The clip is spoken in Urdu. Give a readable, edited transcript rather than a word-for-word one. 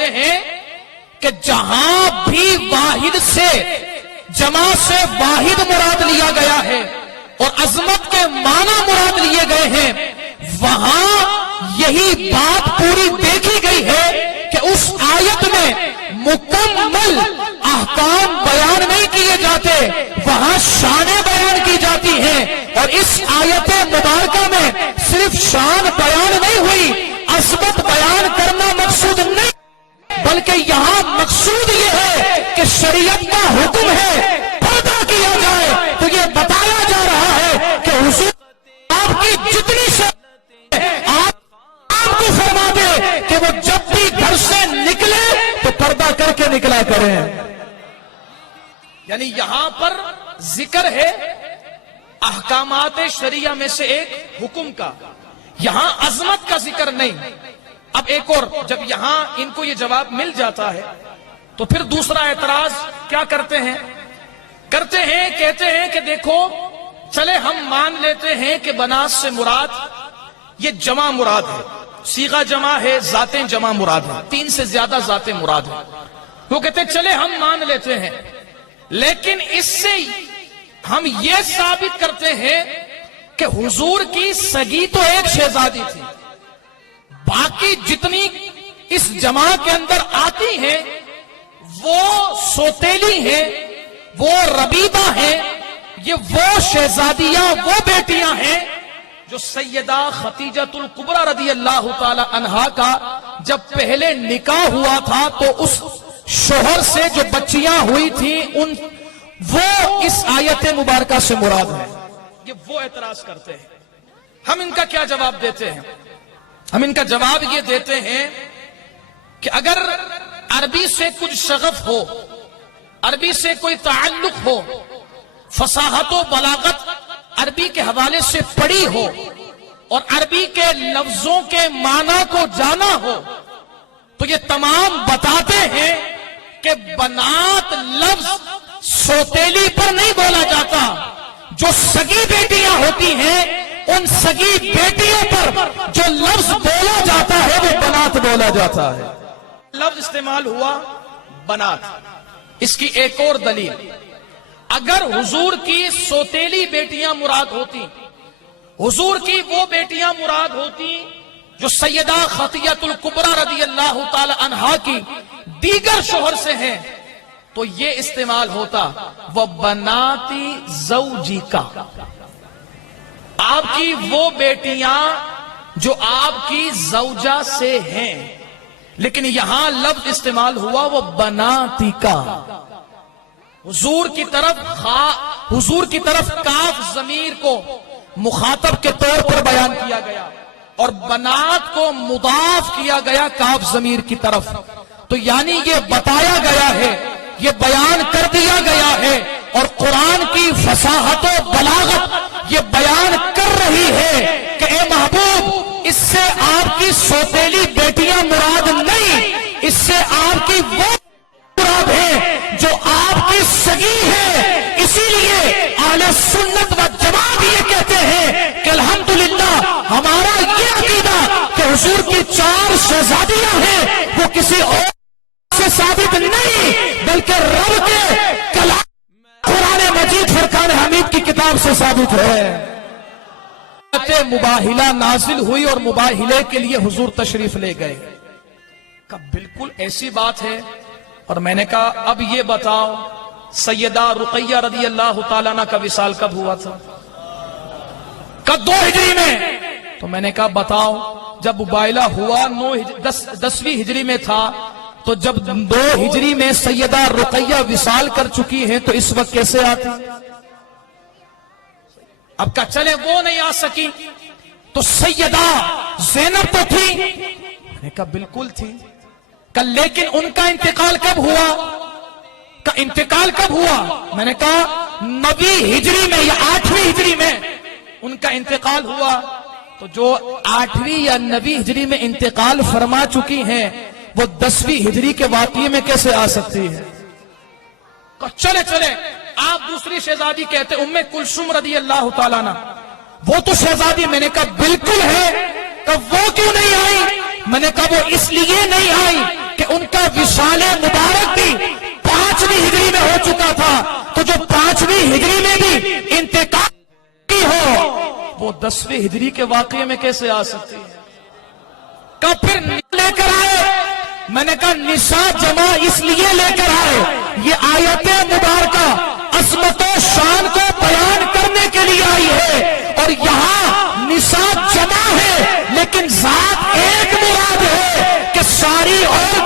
ہیں کہ جہاں بھی واحد سے جمع سے واحد مراد لیا گیا ہے اور عظمت کے معنی مراد لیے گئے ہیں، وہاں یہی بات پوری دیکھی گئی ہے کہ اس آیت میں مکمل احکام بیان نہیں کیے جاتے، وہاں شانیں بیان کی جاتی ہیں، اور اس آیت مبارکہ میں صرف شان بیان نہیں ہوئی، عظمت بیان کرنا مقصود نہیں، بلکہ یہاں مقصود یہ ہے کہ شریعت کا حکم ہے پردہ کیا جائے، تو یہ بتایا جا رہا ہے کہ حضور آپ کی جتنی شریعت ہے آپ کو فرما دے کہ وہ جب بھی گھر سے نکلے تو پردہ کر کے نکلا کریں۔ یعنی یہاں پر ذکر ہے احکامات شریعہ میں سے ایک حکم کا، یہاں عظمت کا ذکر نہیں۔ اب ایک اور، جب یہاں ان کو یہ جواب مل جاتا ہے تو پھر دوسرا اعتراض کیا کرتے ہیں؟ کہتے ہیں کہ دیکھو چلے ہم مان لیتے ہیں کہ بنات سے مراد یہ جمع مراد ہے، صیغہ جمع ہے، ذاتیں جمع مراد ہے، 3 سے زیادہ ذاتیں مراد ہیں، وہ کہتے ہیں چلے ہم مان لیتے ہیں، لیکن اس سے ہم یہ ثابت کرتے ہیں کہ حضور کی سگی تو ایک شہزادی تھی، باقی جتنی اس جماع کے اندر آتی ہیں وہ سوتیلی ہیں، وہ ربیبہ ہیں، یہ وہ شہزادیاں، وہ بیٹیاں ہیں جو سیدہ خدیجۃ الکبریٰ رضی اللہ تعالی عنہا کا جب پہلے نکاح ہوا تھا تو اس شوہر سے جو بچیاں ہوئی تھیں وہ اس آیت مبارکہ سے مراد ہے۔ یہ وہ اعتراض کرتے ہیں۔ ہم ان کا کیا جواب دیتے ہیں؟ ہم ان کا جواب یہ دیتے ہیں کہ اگر عربی سے کچھ شغف ہو، عربی سے کوئی تعلق ہو، فصاحت و بلاغت عربی کے حوالے سے پڑھی ہو اور عربی کے لفظوں کے معنی کو جانا ہو، تو یہ تمام بتاتے ہیں کہ بنات لفظ سوتیلی پر نہیں بولا جاتا، جو سگی بیٹیاں ہوتی ہیں ان سگی بیٹیوں پر جو لفظ بولا جاتا ہے وہ بنات بولا جاتا ہے۔ لفظ استعمال ہوا بنات، اس کی ایک اور دلیل، اگر حضور کی سوتیلی بیٹیاں مراد ہوتی، حضور کی وہ بیٹیاں مراد ہوتی جو سیدہ خدیجۃ الکبریٰ رضی اللہ تعالی عنہا کی دیگر شوہر سے ہیں، تو یہ استعمال ہوتا وہ بناتی زوجی کا، آپ کی وہ بیٹیاں جو آپ کی زوجہ سے ہیں، لیکن یہاں لفظ استعمال ہوا وہ بناتی کا، حضور کی طرف کاف ضمیر کو مخاطب کے طور پر بیان کیا گیا اور بنات کو مضاف کیا گیا کاف ضمیر کی طرف، تو یعنی یہ بتایا گیا ہے، یہ بیان کر دیا گیا ہے، اور قرآن کی فصاحت و بلاغت یہ بیان کر رہی ہے کہ اے محبوب، اس سے آپ کی سوتیلی بیٹیاں مراد نہیں، اس سے آپ کی وہ مراد ہے جو آپ کی سگی ہے۔ اسی لیے اہل سنت و جماعت یہ کہتے ہیں کہ الحمدللہ ہمارا یہ عقیدہ کہ حضور کی 4 شہزادیاں ہیں وہ کسی اور سے ثابت نہیں بلکہ رب کے کلام قرآن مجید فرقان حمید کی کتاب سے ثابت ہے۔ مباہلہ نازل ہوئی اور مباہلے کے لیے حضور تشریف لے گئے، کہ بالکل ایسی بات ہے، اور میں نے کہا اب یہ بتاؤ سیدہ رقیہ رضی اللہ تعالیٰ عنہ کا وصال کب ہوا تھا؟ کب 2 ہجری میں؟ تو میں نے کہا بتاؤ، جب مباہلہ ہوا 10ویں ہجری میں تھا، تو جب 2 ہجری میں سیدہ رقیہ وصال کر چکی ہیں تو اس وقت کیسے آتی؟ اب کہا چلے وہ نہیں آ سکی تو سیدہ زینب تو تھی، میں نے کہا بالکل تھی، کہ لیکن ان کا انتقال کب ہوا؟ کا انتقال کب ہوا؟ میں نے کہا 9ویں ہجری میں یا 8ویں ہجری میں ان کا انتقال ہوا، تو جو 8ویں یا 9ویں ہجری میں انتقال فرما چکی ہیں وہ 10ویں ہجری کے واقعے میں کیسے آ سکتی ہے؟ چلے آپ دوسری شہزادی کہتے ام کلثوم رضی اللہ تعالیٰ عنہ، وہ تو شہزادی، میں نے کہا بالکل ہے، کہ وہ کیوں نہیں آئی؟ میں نے کہا وہ اس لیے نہیں آئی کہ ان کا وصال مبارک بھی 5ویں ہجری میں ہو چکا تھا، تو جو 5ویں ہجری میں بھی انتقال کی ہو وہ 10ویں ہجری کے واقعے میں کیسے آ سکتی ہے؟ کب پھر لے کر آئے؟ میں نے کہا نساء جمع اس لیے لے کر آئے، یہ آیت مبارکہ عظمت و شان کو بیان کرنے کے لیے آئی ہے، اور یہاں نساء جمع ہے لیکن ذات ایک مراد ہے کہ ساری اور